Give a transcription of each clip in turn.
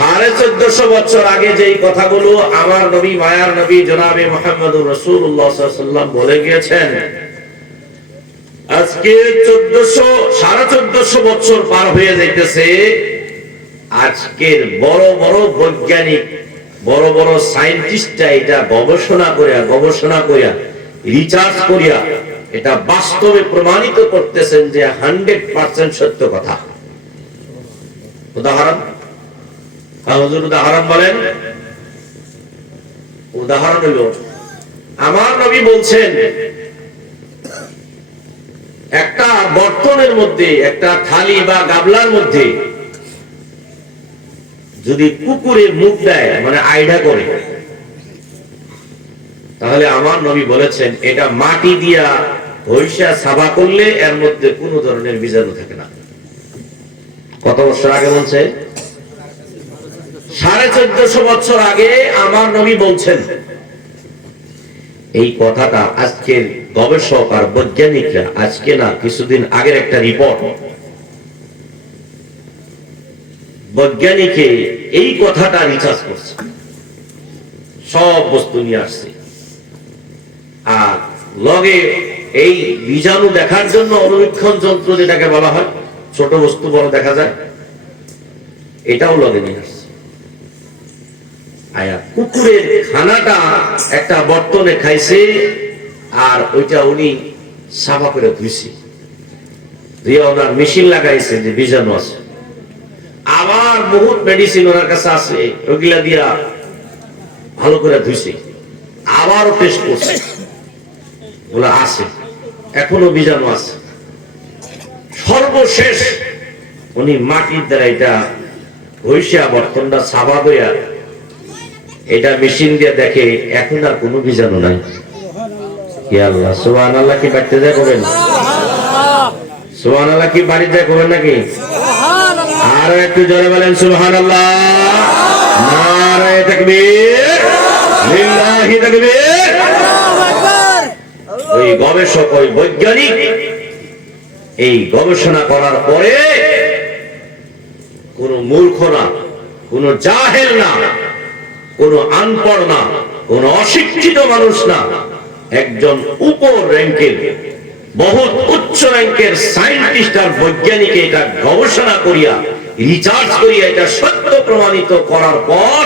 1450 বছর আগে যেই কথাগুলো আমার নবী মায়ার নবী জনাবে মুহাম্মদুর রাসূলুল্লাহ সাল্লাল্লাহু আলাইহি ওয়াসাল্লাম বলে গিয়েছেন, আজকে 1450 বছর পার হয়ে যাইতেছে। আজকের বড় বড় বৈজ্ঞানিক, বড় বড় সায়েন্টিস্টরা এটা গবেষণা করিয়া রিসার্চ করিয়া এটা বাস্তবে প্রমাণিত করতেছেন যে 100% সত্য কথা। উদাহরণ হুজুর উদাহরণ বলেন। উদাহরণ হলো, আমার নবী বলছেন একটা বর্তনের মধ্যে, একটা থালি বা গাবলার মধ্যে যদি কুকুরে মুখ দেয়, মানে আইডা করে, তাহলে আমার নবী বলেছেন এটা মাটি দিয়া ঘষা সাবা করলে এর মধ্যে কোন ধরনের বীজাণু থাকে না। কত বছর আগে বলছে? 1450 বছর আগে আমার নবী বলছেন। এই কথাটা আজকের গবেষক আর বৈজ্ঞানিকরা, আজকে না কিছুদিন আগের একটা রিপোর্ট, বৈজ্ঞানিকে এই কথাটা রিসার্চ করছে, সব বস্তু নিয়ে আসছে। আর লগে এই বীজাণু দেখার জন্য অনুবীক্ষণ যন্ত্র যেটাকে বলা হয়, ছোট বস্তু বড় দেখা যায়, এটাও লগে নিয়ে আসছে। আয়া কুকুরের খানাটা একটা বর্তনে খাইছে, আর ওইটা উনি সাফা করে ধুইছে, দিয়ে ওনার মেশিন লাগাইছে যে বীজাণু আছে। আবার বহুত মেডিসিন ওনার কাছে আছে, ওগুলা দিয়া ভালো করে ধুইছে, আবারও টেস্ট করছে, ওগুলা আছে, এখনো বীজাণু আছে। সর্বশেষ উনি মাটির দ্বারা এটা ঘষা বর্তনটা সাবা হইয়া এটা মেশিন দিয়ে দেখে এখন আর কোনো বীজাণু নাই। আল্লাহ সুবহানাল্লাহ, কি বাড়িতে যায় করবেন? সুবহানাল্লাহ কি বাড়িতে যায় করবেন নাকি? আর একটু জোরে বলেন সুবহানাল্লাহ। নারে তাকবীর, লিল্লাহি তাকবীর। ওই গবেষক, ওই বৈজ্ঞানিক এই গবেষণা করার পরে কোন মূর্খ না, কোন জাহেল না, কোন আনপড় না, কোন অশিক্ষিত মানুষ না, একজন উপর র্যাঙ্কের, বহুত উচ্চ র্যাঙ্কের সায়েন্টিস্ট আর বৈজ্ঞানিক এটা গবেষণা করিয়া রিসার্চ করিয়া এটা সত্য প্রমাণিত করার পর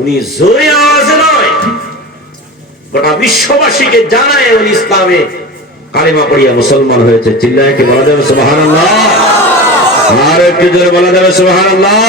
উনি জোরে আওয়াজে নয়, গোটা বিশ্ববাসীকে জানায় উনি ইসলামে কালেমা পড়িয়া মুসলমান হয়েছে। চিল্লায় কি বলা যাবে সুবহানাল্লাহ? আর একটু জোরে বলা যাবে সুবহানাল্লাহ?